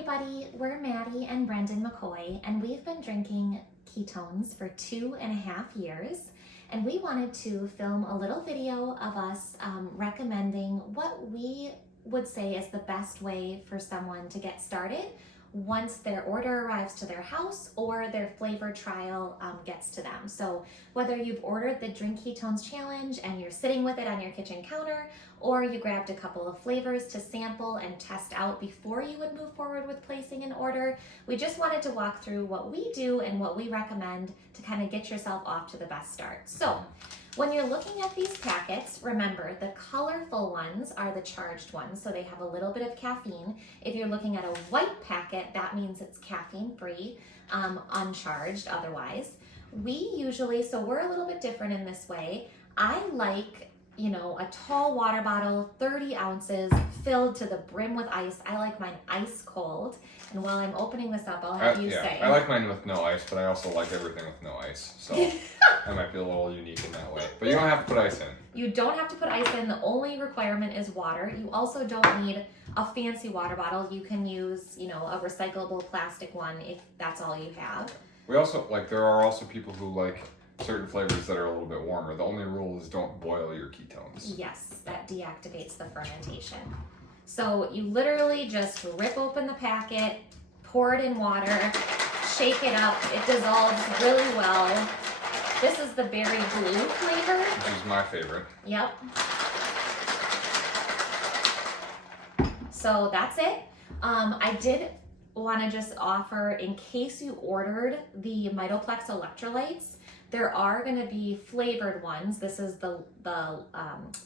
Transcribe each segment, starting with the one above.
everybody, we're Maddie and Brendan McCoy, and we've been drinking ketones for 2.5 years, and we wanted to film a little video of us recommending what we would say is the best way for someone to get started once their order arrives to their house or their flavor trial gets to them. So whether you've ordered the Drink Ketones Challenge and you're sitting with it on your kitchen counter, or you grabbed a couple of flavors to sample and test out before you would move forward with placing an order, we just wanted to walk through what we do and what we recommend to kind of get yourself off to the best start. So when you're looking at these packets, remember the colorful ones are the charged ones, so they have a little bit of caffeine. If you're looking at a white packet, that means it's caffeine free, uncharged otherwise. We usually, so we're a little bit different in this way. I like, a tall water bottle, 30 ounces, filled to the brim with ice. I like mine ice cold. And while I'm opening this up, I'll have you say. I like mine with no ice, but I also like everything with no ice. So I might be a little unique in that way. But you don't have to put ice in. You don't have to put ice in. The only requirement is water. You also don't need a fancy water bottle. You can use, a recyclable plastic one if that's all you have. We also, there are also people who like certain flavors that are a little bit warmer. The only rule is don't boil your ketones. Yes, that deactivates the fermentation. So you literally just rip open the packet, pour it in water, shake it up. It dissolves really well. This is the berry blue flavor. Which is my favorite. Yep. So that's it. I did want to just offer, in case you ordered the Mitoplex electrolytes, there are going to be flavored ones. This is the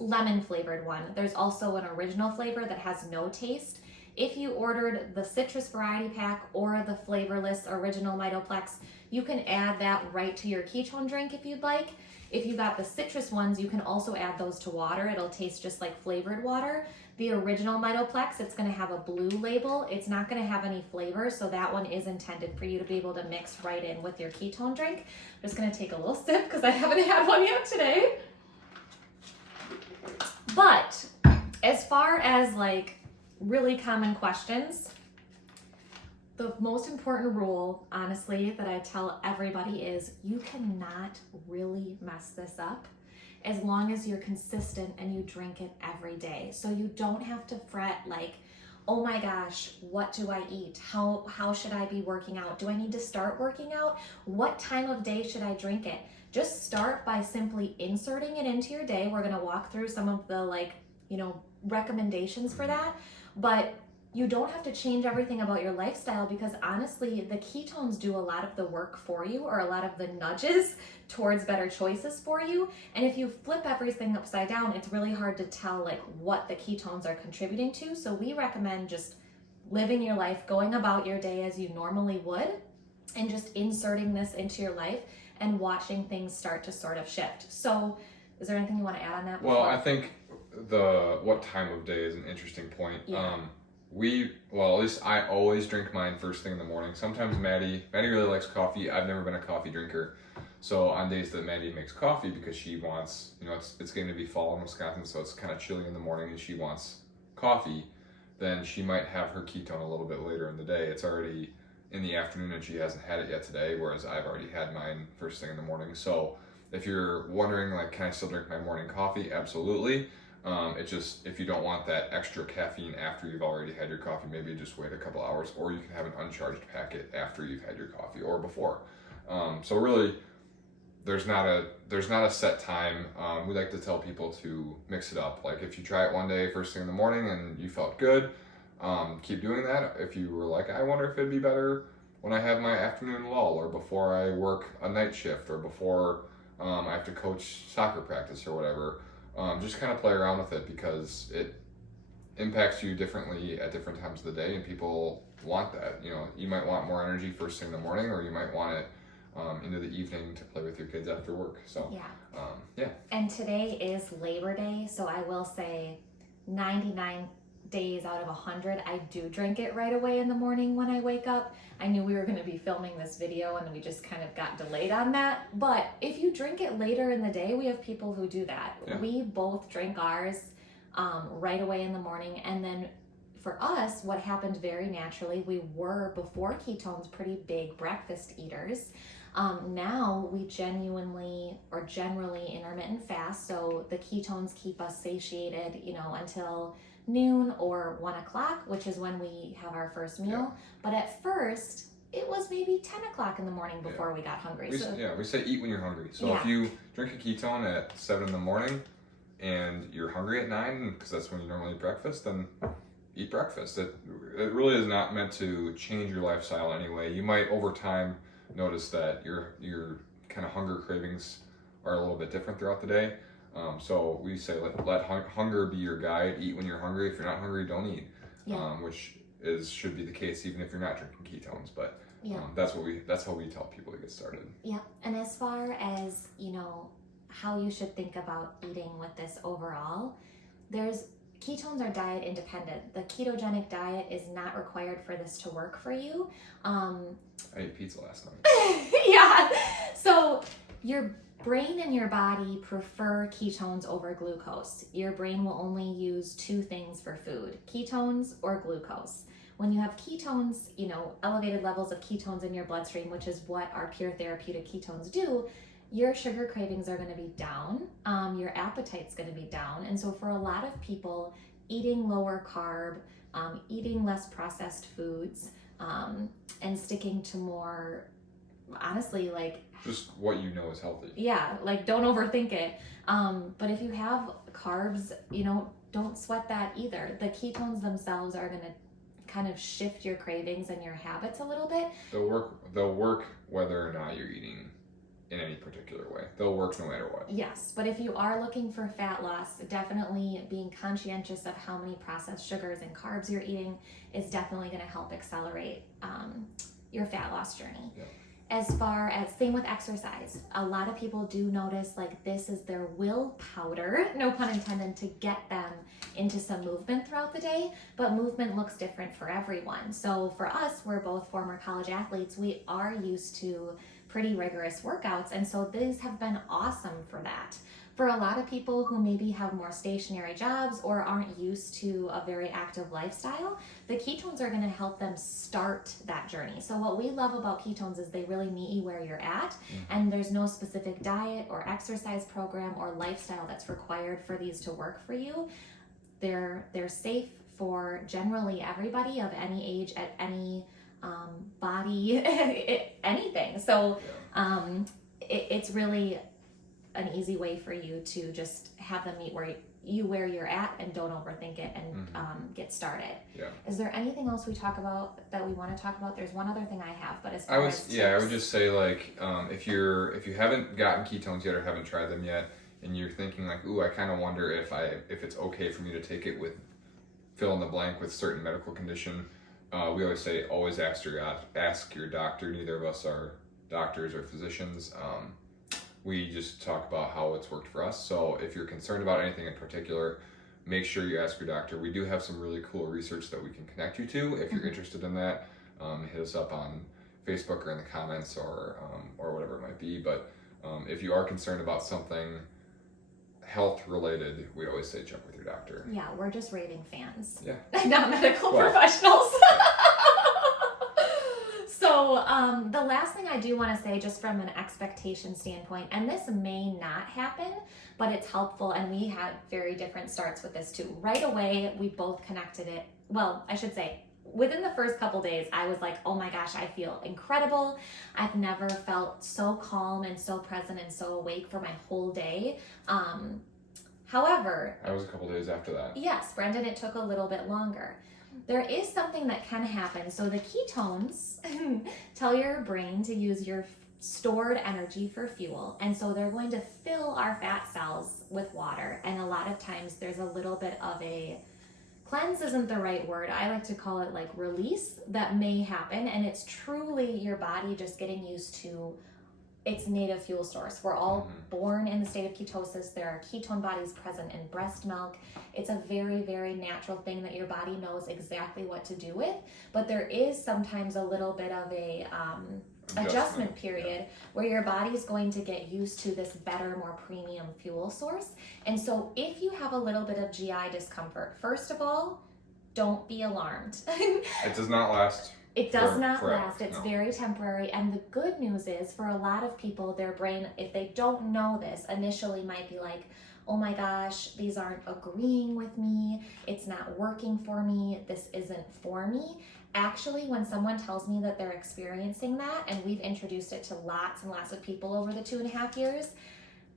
lemon flavored one. There's also an original flavor that has no taste. If you ordered the citrus variety pack or the flavorless original Mitoplex, you can add that right to your ketone drink if you'd like. If you got the citrus ones, you can also add those to water. It'll taste just like flavored water. The original Mitoplex, it's going to have a blue label. It's not going to have any flavor, so that one is intended for you to be able to mix right in with your ketone drink. I'm just going to take a little sip because I haven't had one yet today. But as far as really common questions, the most important rule, honestly, that I tell everybody is you cannot really mess this up as long as you're consistent and you drink it every day. So you don't have to fret oh my gosh, what do I eat? How should I be working out? Do I need to start working out? What time of day should I drink it? Just start by simply inserting it into your day. We're gonna walk through some of the recommendations for that, but you don't have to change everything about your lifestyle because honestly, the ketones do a lot of the work for you, or a lot of the nudges towards better choices for you. And if you flip everything upside down, it's really hard to tell what the ketones are contributing to. So we recommend just living your life, going about your day as you normally would, and just inserting this into your life and watching things start to sort of shift. So is there anything you want to add on that before? Well, I think what time of day is an interesting point. Yeah. At least I always drink mine first thing in the morning. Sometimes Maddie really likes coffee. I've never been a coffee drinker. So on days that Maddie makes coffee because she wants, it's going to be fall in Wisconsin, so it's kind of chilly in the morning and she wants coffee, then she might have her ketone a little bit later in the day. It's already in the afternoon and she hasn't had it yet today, whereas I've already had mine first thing in the morning. So if you're wondering, can I still drink my morning coffee? Absolutely. It's just, if you don't want that extra caffeine after you've already had your coffee, maybe just wait a couple hours, or you can have an uncharged packet after you've had your coffee or before. So really, there's not a set time. We like to tell people to mix it up. If you try it one day first thing in the morning and you felt good, keep doing that. If you were I wonder if it'd be better when I have my afternoon lull, or before I work a night shift, or before I have to coach soccer practice or whatever. Just kind of play around with it because it impacts you differently at different times of the day, and people want that. You might want more energy first thing in the morning, or you might want it into the evening to play with your kids after work. So yeah. And today is Labor Day, so I will say 99 days out of 100, I do drink it right away in the morning when I wake up. I knew we were going to be filming this video and we just kind of got delayed on that. But if you drink it later in the day, we have people who do that. Yeah. We both drink ours right away in the morning, and then for us, what happened very naturally, we were before ketones pretty big breakfast eaters. Now we generally intermittent fast, so the ketones keep us satiated, until noon or 1 o'clock, which is when we have our first meal. But at first, it was maybe 10 o'clock in the morning before we got hungry. We say eat when you're hungry. So if you drink a ketone at 7 in the morning and you're hungry at 9, because that's when you normally eat breakfast, then eat breakfast. It really is not meant to change your lifestyle anyway. You might over time notice that your kind of hunger cravings are a little bit different throughout the day. So we say let hunger be your guide. Eat when you're hungry. If you're not hungry, don't eat. Which should be the case even if you're not drinking ketones. But that's how we tell people to get started. Yeah, and as far as how you should think about eating with this overall, ketones are diet independent. The ketogenic diet is not required for this to work for you. I ate pizza last night. Yeah. So your brain and your body prefer ketones over glucose. Your brain will only use 2 things for food, ketones or glucose. When you have ketones, elevated levels of ketones in your bloodstream, which is what our pure therapeutic ketones do, your sugar cravings are going to be down, your appetite's going to be down. And so for a lot of people, eating lower carb, eating less processed foods, and sticking to more, honestly, just what is healthy. Yeah, don't overthink it. But if you have carbs, don't sweat that either. The ketones themselves are going to kind of shift your cravings and your habits a little bit. They'll work whether or not you're eating in any particular way. They'll work no matter what. Yes, but if you are looking for fat loss, definitely being conscientious of how many processed sugars and carbs you're eating is definitely going to help accelerate your fat loss journey. Yeah. As far as, same with exercise, a lot of people do notice this is their will powder, no pun intended, to get them into some movement throughout the day, but movement looks different for everyone. So for us, we're both former college athletes. We are used to pretty rigorous workouts, and so these have been awesome for that. For a lot of people who maybe have more stationary jobs or aren't used to a very active lifestyle, the ketones are going to help them start that journey. So what we love about ketones is they really meet you where you're at, and there's no specific diet or exercise program or lifestyle that's required for these to work for you. They're safe for generally everybody of any age, at any body, anything. So it's really an easy way for you to just have them meet where you're at, and don't overthink it, and get started. Yeah. Is there anything else we talk about that we want to talk about? There's one other thing I have, but I would just say if you haven't gotten ketones yet or haven't tried them yet, and you're thinking I kind of wonder if it's okay for me to take it with fill in the blank with certain medical condition. We always say always ask your doctor. Neither of us are doctors or physicians. We just talk about how it's worked for us. So if you're concerned about anything in particular, make sure you ask your doctor. We do have some really cool research that we can connect you to. If you're interested in that, hit us up on Facebook or in the comments or whatever it might be. But if you are concerned about something health related, we always say check with your doctor. Yeah, we're just raving fans. Yeah. Not medical professionals. So the last thing I do want to say, just from an expectation standpoint, and this may not happen, but it's helpful, and we had very different starts with this too. Right away, we both connected it. Well, I should say, within the first couple days, I was like, oh my gosh, I feel incredible. I've never felt so calm and so present and so awake for my whole day. However, I was a couple days after that. Yes, Brendan, it took a little bit longer. There is something that can happen. So the ketones tell your brain to use your stored energy for fuel. And so they're going to fill our fat cells with water. And a lot of times there's a little bit of a cleanse isn't the right word. I like to call it release that may happen. And it's truly your body just getting used to its native fuel source. We're all born in the state of ketosis. There are ketone bodies present in breast milk. It's a very, very natural thing that your body knows exactly what to do with. But there is sometimes a little bit of a adjustment period where your body's going to get used to this better, more premium fuel source. And so if you have a little bit of GI discomfort, first of all, don't be alarmed. It does not last. It does not forever. last. It's No. very temporary. And the good news is, for a lot of people, their brain, if they don't know this, initially might be like, oh my gosh, these aren't agreeing with me. It's not working for me. This isn't for me. Actually, when someone tells me that they're experiencing that, and we've introduced it to lots and lots of people over the 2.5 years,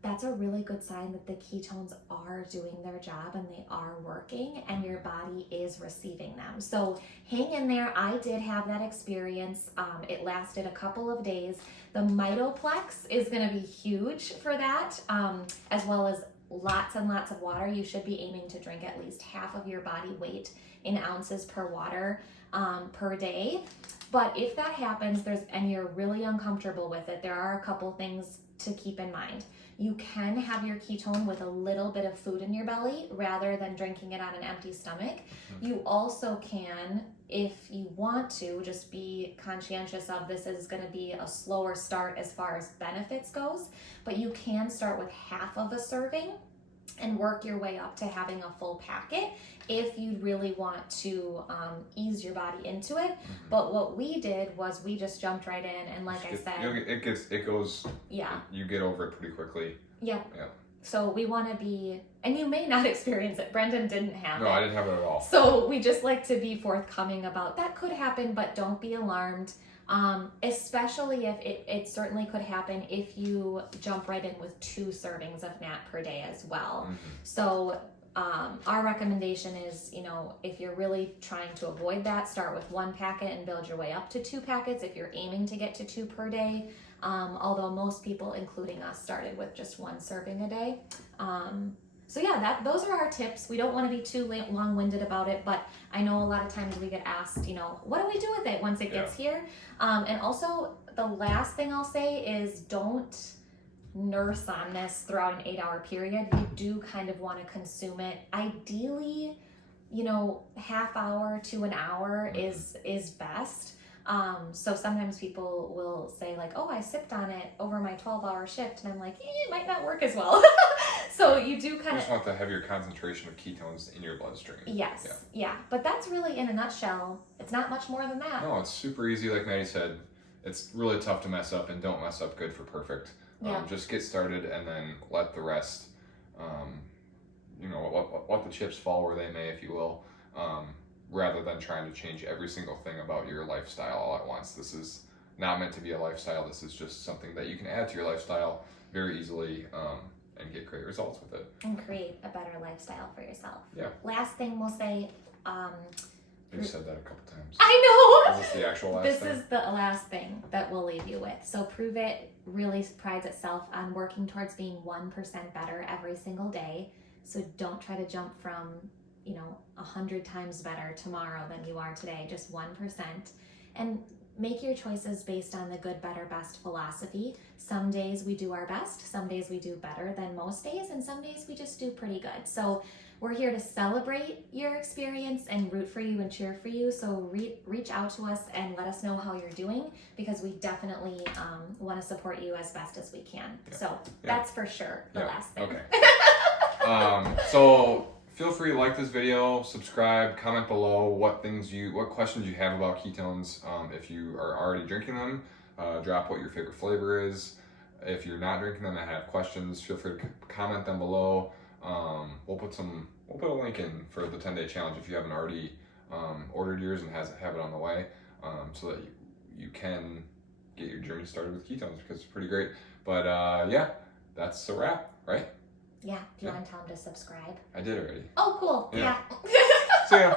that's a really good sign that the ketones are doing their job and they are working and your body is receiving them. So hang in there. I did have that experience. It lasted a couple of days. The mitoplex is going to be huge for that, as well as lots and lots of water. You should be aiming to drink at least half of your body weight in ounces per water per day. But if that happens, and you're really uncomfortable with it, there are a couple things to keep in mind. You can have your ketone with a little bit of food in your belly rather than drinking it on an empty stomach. You also can, if you want to, just be conscientious of this is going to be a slower start as far as benefits goes, but you can start with half of a serving and work your way up to having a full packet if you really want to ease your body into it. But what we did was we just jumped right in, and like I said, it goes. Yeah. You get over it pretty quickly. Yeah. Yeah. So we want to be, and you may not experience it. Brendan didn't have it. No, I didn't have it at all. So we just like to be forthcoming about that could happen, but don't be alarmed. Especially if it certainly could happen if you jump right in with 2 servings of NAT per day as well. So our recommendation is, if you're really trying to avoid that, start with 1 packet and build your way up to 2 packets if you're aiming to get to 2 per day. Although most people, including us, started with just 1 serving a day. So yeah, those are our tips. We don't want to be too long-winded about it, but I know a lot of times we get asked, what do we do with it once it gets here? And also, the last thing I'll say is don't nurse on this throughout an 8-hour period. You do kind of want to consume it. Ideally, half hour to an hour is best. So sometimes people will say like, oh, I sipped on it over my 12-hour shift, and I'm like, it might not work as well. So you do kind You of just want the heavier concentration of ketones in your bloodstream. Yes. Yeah. But that's really, in a nutshell, it's not much more than that. No, it's super easy. Like Maddie said, it's really tough to mess up, and don't mess up good for perfect. Just get started and then let the rest, let the chips fall where they may, if you will, rather than trying to change every single thing about your lifestyle all at once. This is not meant to be a lifestyle. This is just something that you can add to your lifestyle very easily and get great results with it. And create a better lifestyle for yourself. Yeah. Last thing we'll say, You've said that a couple times. I know! Is this the actual last This thing? is the last thing that we'll leave you with. So Prove It really prides itself on working towards being 1% better every single day. So don't try to jump from, 100 times better tomorrow than you are today, just 1%. And make your choices based on the good, better, best philosophy. Some days we do our best, some days we do better than most days, and some days we just do pretty good. So we're here to celebrate your experience and root for you and cheer for you. So reach out to us and let us know how you're doing, because we definitely want to support you as best as we can. Yeah. So that's for sure the last thing. Okay. So feel free to like this video, subscribe, comment below what questions you have about ketones. If you are already drinking them, drop what your favorite flavor is. If you're not drinking them and have questions, feel free to comment them below. We'll put a link in for the 10-day challenge if you haven't already ordered yours and have it on the way, so that you can get your journey started with ketones, because it's pretty great. But that's a wrap, right? Yeah. Do you want to tell them to subscribe? I did already. Oh, cool. Yeah. Yeah. See ya.